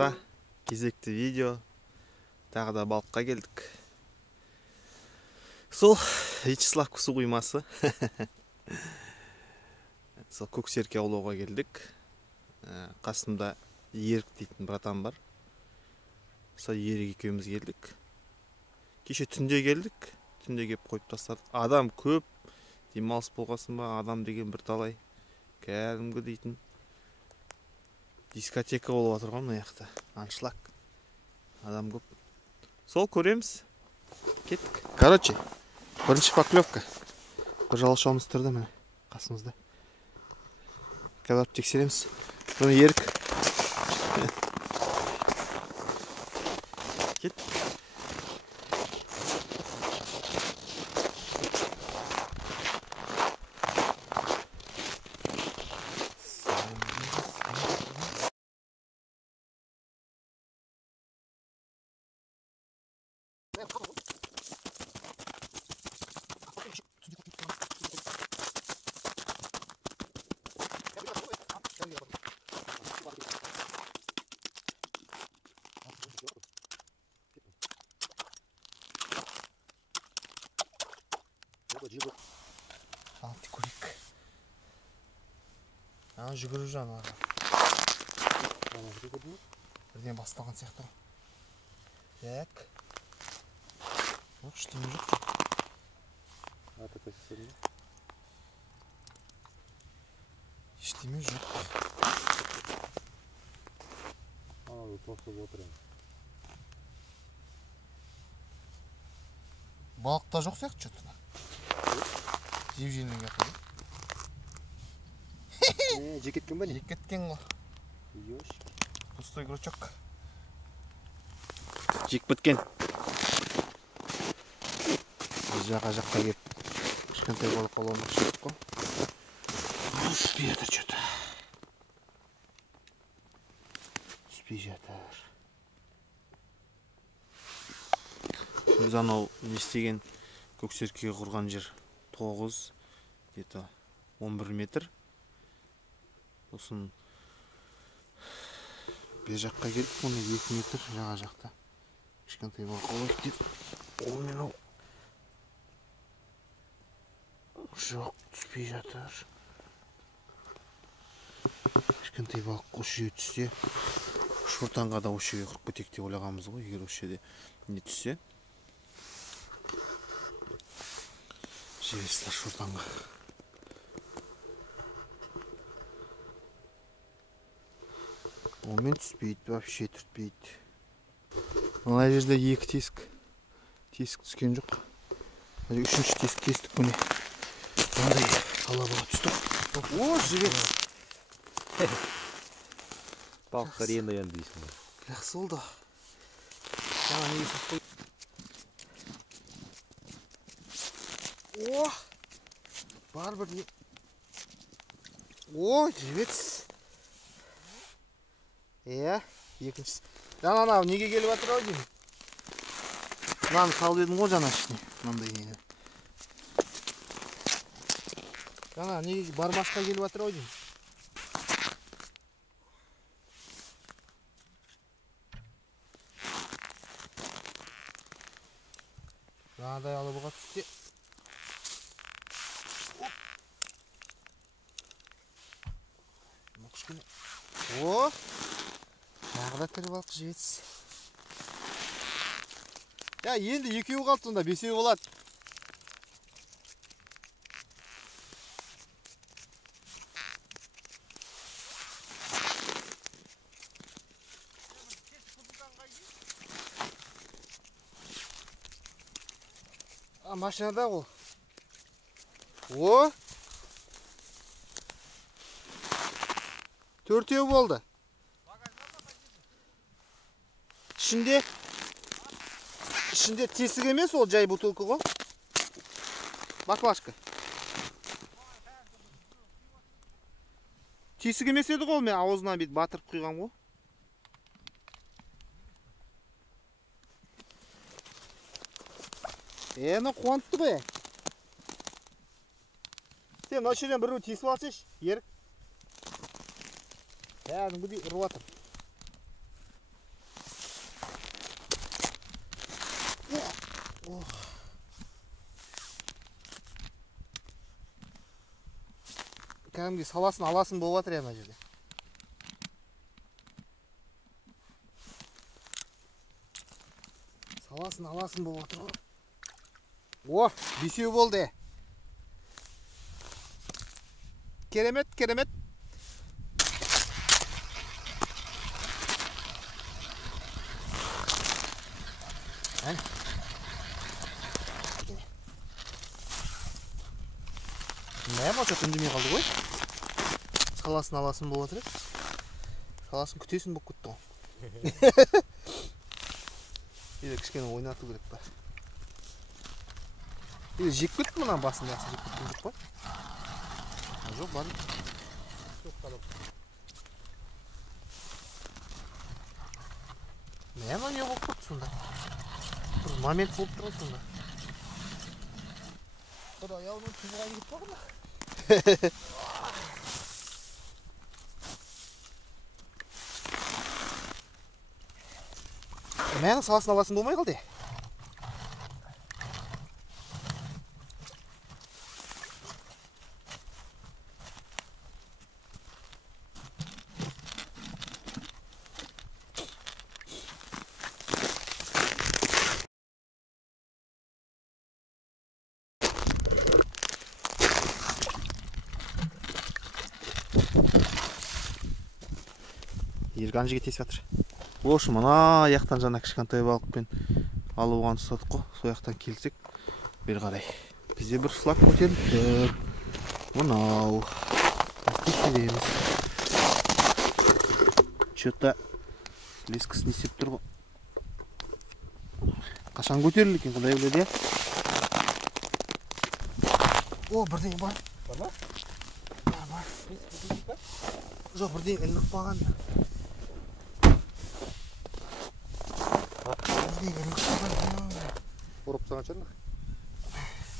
тағы кезекті видео. Тағы да балыққа келдік. Сол Вячеслав су құймасы. Сол көксерке аулауға келдік. Қасымда Ерік дейтін братан бар. Сол Ерік екеуміз келдік. Кеше түнде келдік. Түнде кеп қойып тастадық. Адам көп. Демалыс болғасын ба, адам деген бір талай. Кәдімгі дейтін дискотека болып отырған мына жақта. Аншлаг. Адам көп. Сол көреміз. Кеттік. Короче, бірінші поклевка. Бір жалшауымыз тұрды міне қасымызда. Қазір тексереміз. Бұны Ерік. Кеттік. Антикурик. Жүгіріп жаңа. Бірден басталған сияқты. Так. Жоқ, іштеме жоқ. Іштеме жоқ. Тосып отырайын. Балықта жоқ сияқты что-то. Жеп желмен жатыр. Жек кеткен ба не? Жек кеткен ғой. Ёшки. Пустой крючок. Жек біткен. Жаққа кеп кішкентай болып қалуын шығып қой. Түспей жатыр что-то. Түспей жатыр. Біз анау не істеген көксеркеге құрған жер 9, где-то 11 метр. Сосын бер жаққа келдік, мұны 2 метр жаға жақта. Кішкентай болып қалайық деп. Ол мен ол. Жоқ, түспей жатыр. Кішкентай балық осы жерге түссе, шортанға да осы жерге құрып кетейік деп ойлағанбыз ғой, егер осы жерде не түссе. Жібересіздер шортанға. Онымен түспейді, вообще түртпейді. Мына жерде 2 тесік. Тесік түскен жоқ. 3-ші тесік кестік көне. Мынандай қалабыға түстік. О, жібер. Балықтар енді оянды дейсің ғой. Жақсы болды. Жаңа негізін қой. О! Бар бір не. О, жібетсіз. Екіншісі. Жаңа неге келіп атыр ау деймін. Мынаны салып едім ғой жаңа ішіне. Мынандай неге. Жаңа неге бармашқа келіп атыр ау деймін. Жаңадай алабыға түссе. О! Тағы да тірі балық жібетсіз. Енді екеуі қалды сонда, 5-еу болады. Машинада ол. О! 4-еу болды. Ішінде тесік емес, ол жай бутылка ғой. Баклашка. Тесік емес еді ғой, мен ауызынан бет батырып құйған ғой. Қуантты ғой. Сен мына жерден біреу тесіп алсайшы, Ерік. Кәдімгідей ұрып жатыр. Кәдімгі саласын аласын болып жатыр ана жерде. Саласын аласын болып жатыр ғой. О, бесеу болды. Керемет, керемет. Ne болса үндемей қалды ғой. Саласын аласын болып жатыр. Саласын күтесін болып кетті ғой. Или кішкене ойнату керек па. Или жеп кетті мұнан басында жақсы жеп кеткен жоқ қой. Жоқ, бар. Жоқ қалып. Не болып кетті сонда? Бір момент болып тұр ғой сонда. Құдай аяғымен тұзға кетіп қалды ма? Мәнің саласын аласын болмай қалды. Ерған жігіт тесіп жатыр. В общем, ана аяқтан жаңа кішкентай балықпен алып оған ұстадық қой. Сол жақтан келсек, бері қарай. Бізде бір флаг көтеріліп тұр. Мынау. Тексереміз. Че-то лескісін есеп тұр ғой. Қашан көтерілді екен, құдай біледі, иә? О, бірдеңе бар. Бар ма? Бар. Жоқ, бірдеңе ілініп қалған. Ұрып саған шырмақ?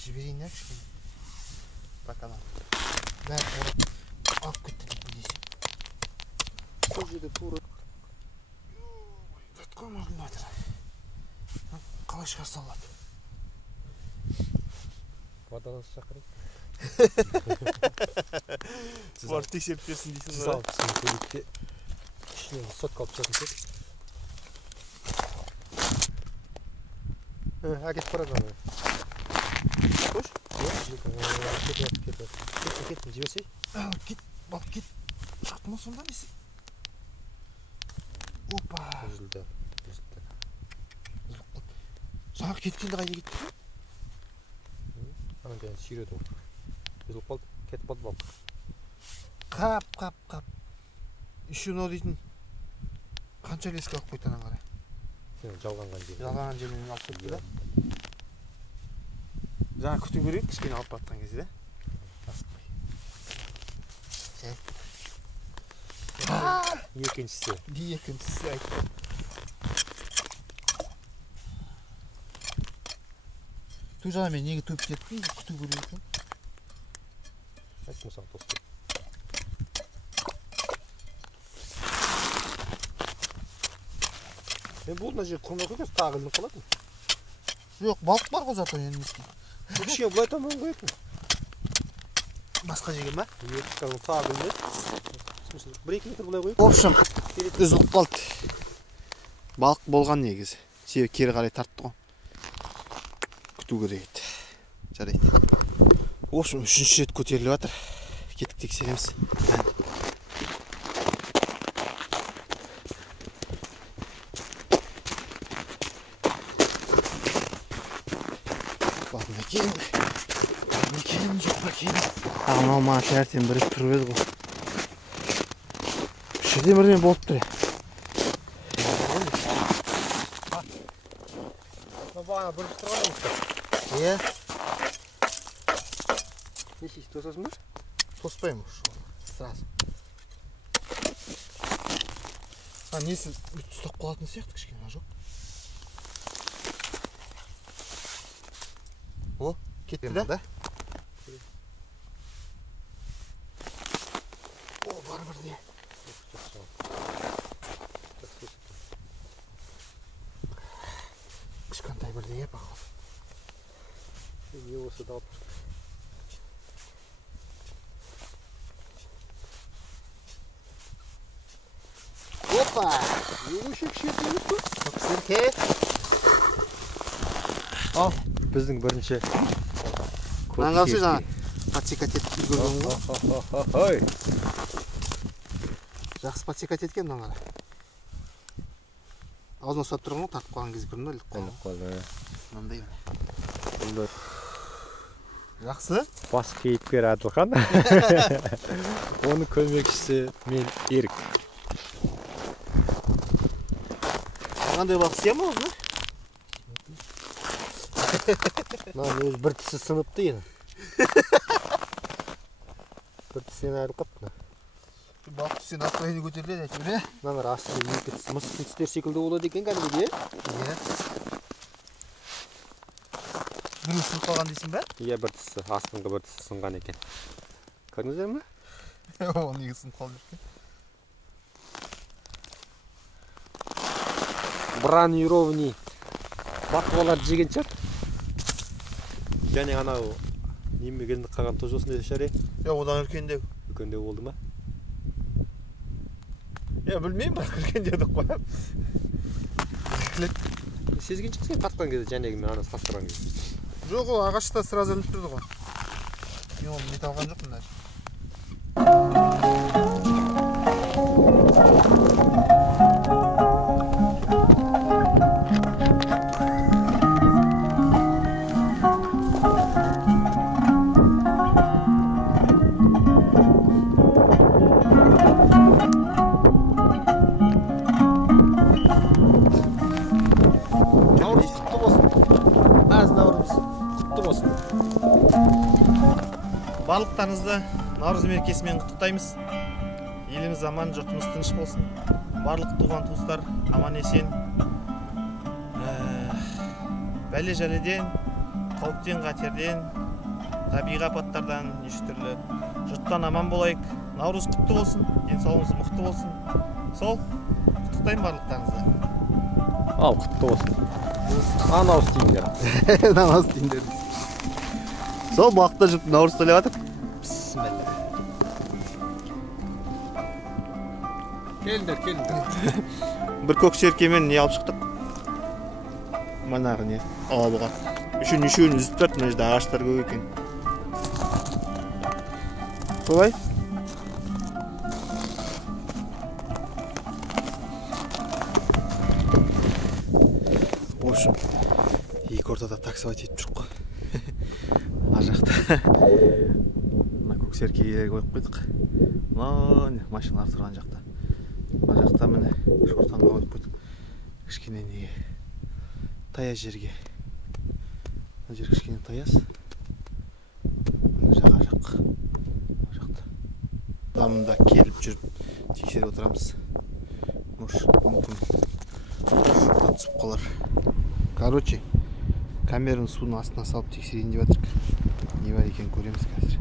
Жіберейін ә кішкене. Бакана. Бәрі ұрып алып кетті дейтін дейсің. Сол жерде тура. Жатқан мағын батыр. Қалай шығарса алады? Водолаз шақырайық. Бар тексеріп берсін дейсің ғой. 160 көлікке ішінен сотқа алып түсетін сөз. Әкет барады ана. Қош? Кет, жіберсей. Кет, бап кет. Шықты ма сонда несі? Опа. Үзілді. Жаңағы кеткенде қайда кетті? Ана жаңа сүйреді ғой. Үзіліп қалды, кетіп қалды балық. Қап. Еще мынау дейтін қанша леске алып қойды анан қарай. Жалғанған жер. Жалғанған жермен алып кетті да. Жаңа күту керек кішкене алып батқан кезде да. Екіншісі айтты. Ту жаңа мен неге төп кеттім, күту керек екен. Айттым саған тосты. Мен бұл мына жер құрмақ екенсіз, тағы ілініп қалады. Жоқ, балық бар ғой зато енді нестейді. Кішкене бұлай таман қояйық мы? Басқа жерге ма? Тағы ілінеді. 1-2 метр бұлай қояйық. В общем, үзіліп қалды. Балық болған негізі. Себебі кері қарай тартты ғой. Күту керек еді. Жарайды. В общем, 3-ші рет көтеріліп жатыр. Кетіп тексереміз. Бакенім жоқ бакенім. Мынау маған тәртен бірі тұрып еді ғой. Үш жерден бірден болып тұр. Бағана бір тұрған еместі. Иә. Не істейсіз, тосасың ба? Тоспаймын сразу. Несі ұстап қалатын сияқты кішкене, жоқ? О, кетті да? О, бар бірде. Кішкентай бірде еп ақыл. Не болса да алып Опа! Өңешек шертеміз бе? Көксерке. Ал, біздің бірінші. Мынаны қалшы жаңа подсекать етіп жүрген ғой. Ой. Жақсы подсекать еткен мынаны қара. Аузына ұстап тұрған ғой, тартып қалған кезде бірін іліп қалған. Мынандай міне. Жақсы. Бас кейіпкер Адылхан. Оның көмекшісі мен Ерік. Қандай балық сия ма өзіне? Мынаны өзі бір тісі сыныпты енді. Бір тісінен айырылып қапты. Балық түстен настроение көтеріледі әйтеуір, е? Мыналар астында екі тіс, мысықтың тістері секілді болады екен кәдімгідей, Иә. Біреу сынып қалған дейсің бе? Иә, бір тісі, астыңғы бір тісі сынған екен. Көрдіңіздер ме? О, неге сынып қалып жүрген? Бронированный бақылаларды жеген шығар. Және анау немегенді қалған тоз осындай шығар е? Жоқ, одан үлкендеу. Үлкендеу болды ма? Иә, білмеймін, бірақ үлкендеуді қоям. Сезген шығсың қатқан кезде жәнегі мен анасы тастырған кезде. Жоқ, ол ағашта сразу ілініп тұрды ғой. Мен оны бет алған жоқпын даже. Наурыз құтты болсын. Әз наурыз құтты болсын. Барлықтарыңызды наурыз мерекесімен құттықтаймыз. Еліміз аман, жұртымыз тыныш болсын. Барлық туған туыстар аман есен. Бәле жәледен, қауіптен, қатерден, табиғи апаттардан, неше түрлі жұрттан аман болайық. Наурыз құтты болсын, денсаулығымыз мықты болсын. Сол, құттықтаймын барлықтарыңызды. Ал құтты болсын. Анау істейіндер. Намаз дейіндер. Сол бақытта жүріп наурыз тойлап жатыр. Бісміллә. Келіңдер, келіңдер. Бір көксеркемен не алып шықтық? Манағы не? Алабұға. Үшеуін үзіп тұрды, мына жерде ағаштар көп екен. Солай? В общем, екі ортада таксовать етіп жүріп қой. Ар жақта. Мына көксеркелерге қойып қойдық. Мына машиналар тұрған жақта. Мына жақта міне шортанға қойып қойдық. Кішкене неге таяз жерге. Мына жер кішкене таяз. Мына жаға жақ. Мына жақта. Дамында келіп жүріп тексеріп отырамыз. Мүмкін шорта түсіп қалар. Короче, камераны судың астына салып тексерейін деп жатырмық. Не бар екенін көреміз қазір.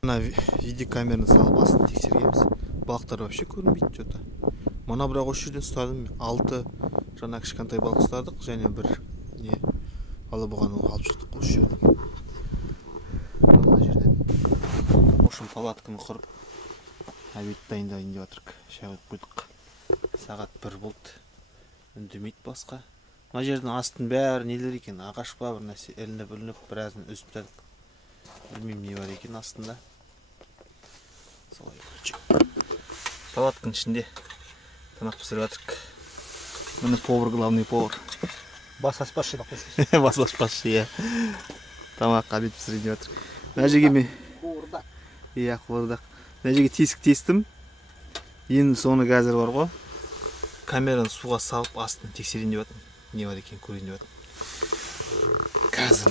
Мына видеокамераны салып астын тексергенбіз. Балықтар вообще көрінбейді что-то. Мына бірақ осы жерден ұстадым. 6 жаңа кішкентай балық ұстадық, және бір не алабұғаны алып шықтық осы жерден. Мына жерден. В общем, палатканы құрып обед дайындайын деп жатырмық. Шай қойып қойдық. Сағат 1 болды. Үндемейді басқа. Мына жердің астын бәрі нелер екен, ағаш па бір нәрсе ілініп біразын үзіп тастадық. Білмеймін не бар екен астында. Солай палатканың ішінде тамақ пісіріп жатырық. Міне повар, главный повар. Бас аспазшы деп қойсайшы. Бас аспазшы, иә. Тамақ обед пісірейін деп жатырық. Мына жерге мен Қуырдақ. иә, қуырдақ. Мына жерге тесік тестім. Енді соны қазір бар ғой. Камераны суға салып астын тексерейін деп жатырмын. Не бар екен көрейін деп жатырмын. Қазір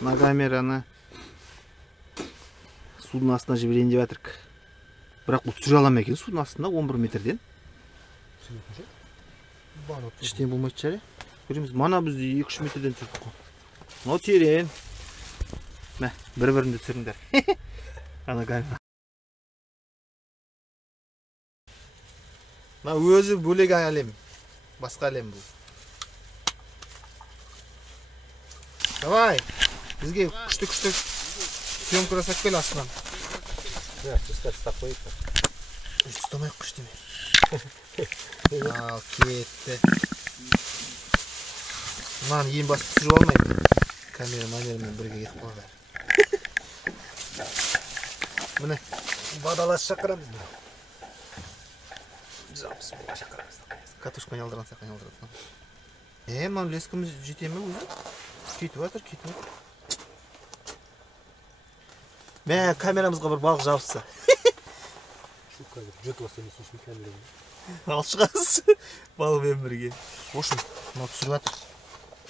мына камераны судың астына жіберейін деп жатырық. Бірақ бұл түсіре аламын екен судың астында 11 метрден. Ештеңе болмайды шығар. Көреміз. Мана біз 2-3 метрден түсірдік қой. Мынау терең. Мә, бір-бірінде түсіріңдер. Ана камера. Мына өзі бөлек әлем. Басқа әлем бұл. Давай. Бізге күшті съемка жасап кел астынан. Ұстап қойып. Ұстамай күшті ме? Ал, кетті. Мынаны ең басты түсіріп алмаймын. Камерамен бірге кетіп қалды. Міне. Бадалас шақырамыз. Жабыс бола шақырамыз. Катушканы алдырансақ, алдырансақ. Мынаны лескіміз жете ме өзі? Кетіп жатыр. Мә, камерамызға бір балық жабысса. Шу қазір жүті басы емес үшін камерамен. Ал шығасыз балымен бірге. Ошын, мынау түсіріп жатыр.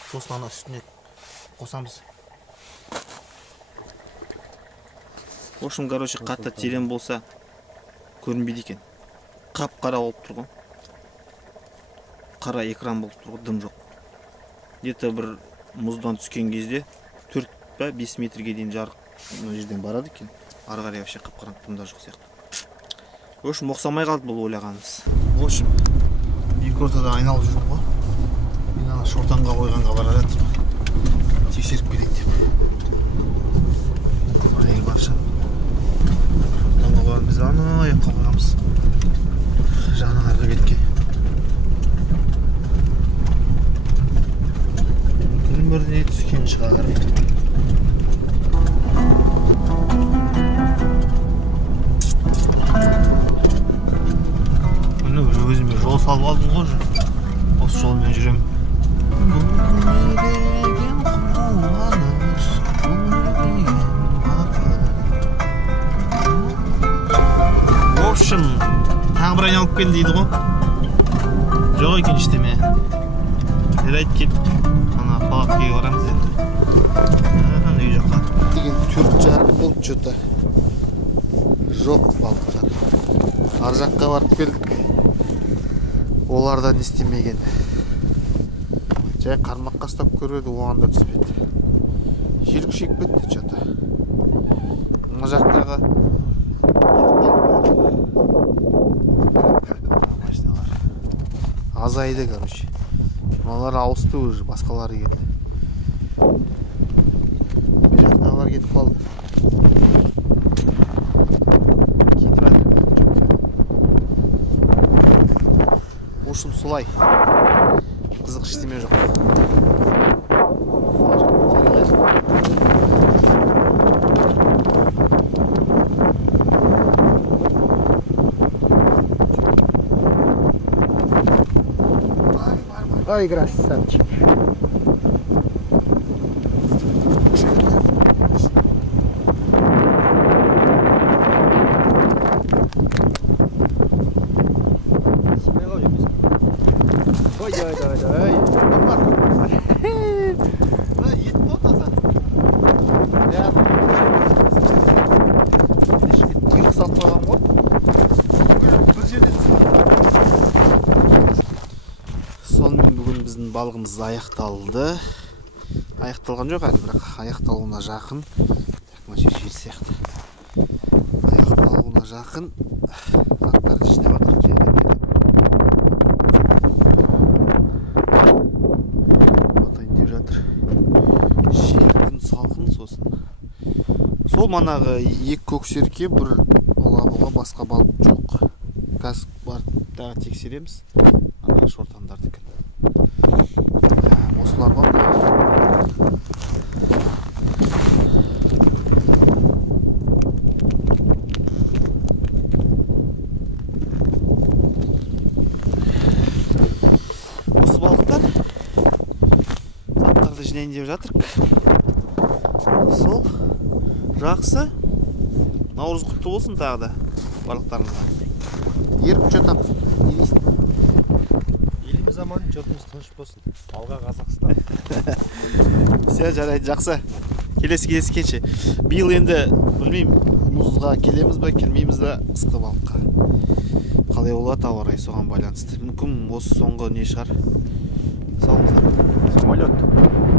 Сосын ана үстіне қосамыз. Ошын, короче, қатты терең болса көрінбейді екен. Қап-қара болып тұр ғой. Қара экран болып тұр ғой, дым жоқ. Где-то бір мұздан түскен кезде 4-5 метрге дейін жарық мына жерден барады екен. Ары қарай вообще қап-қараңғы, дым да жоқ сияқты. В общем, ұқсамай қалды бұл ойлағанымыз. В общем, екі ортада айналып жүрмін ғой. Мен ана шортанға қойғанға бара жатырмын. Тексеріп келейін деп. Барайын барша. Шортанға қойған біз ана аяққа қойғанбыз. Жағынан арғы бетке. Мүмкін біріне түскен шығар. Өзіме жол салып алдым ғой. Осы жолмен жүремін. В общем, тағы бір айналып кел дейді ғой. Жоқ екен ештеме. Айт кеттік. Ана палаткаға барамыз енді. Үй жаққа. Деген 4,5 болды что-то. Жоқ балықтар. Ар жаққа барып келдік. Олардан істемеген. Жай қармаққа ұстап көреді, оған да түспеді. Жер күшейіп кетті что-то. Мына жақтағы машиналар азайды, короче. Мыналар ауысты уже, басқалары келді. Бір жақтағылар кетіп қалды. Ошым солай. Қызық ештеме жоқ. Ай, красавчик. Сонымен бүгін біздің балығымыз аяқталды. Аяқталған жоқ әлі, бірақ аяқталуына жақын. Жер сияқты. Аяқталуына жақын. Заттарды жинап жатыр. Батайын деп жатыр. Жел күн салқын сосын. Сол манағы екі көксерке, бір олабуға басқа балық жоқ. Қазір барып тағы тексереміз. Ана шортандарды кін. Осылар бар. жинайын деп жатырық. Сол жақсы. Наурыз құтты болсын тағы да барлықтарыңызға. Еріп жатам. Не дейсің? Еліміз аман, жұртымыз тыныш болсын. Алға Қазақстан. Все, жарайды, жақсы. Келесі кездескенше. Биыл енді білмеймін, мұзға келеміз бе, келмейміз бе қысқы балыққа. Қалай болады ауа райы соған байланысты. Мүмкін осы соңғы не шығар. Сау болыңыздар. Самолет.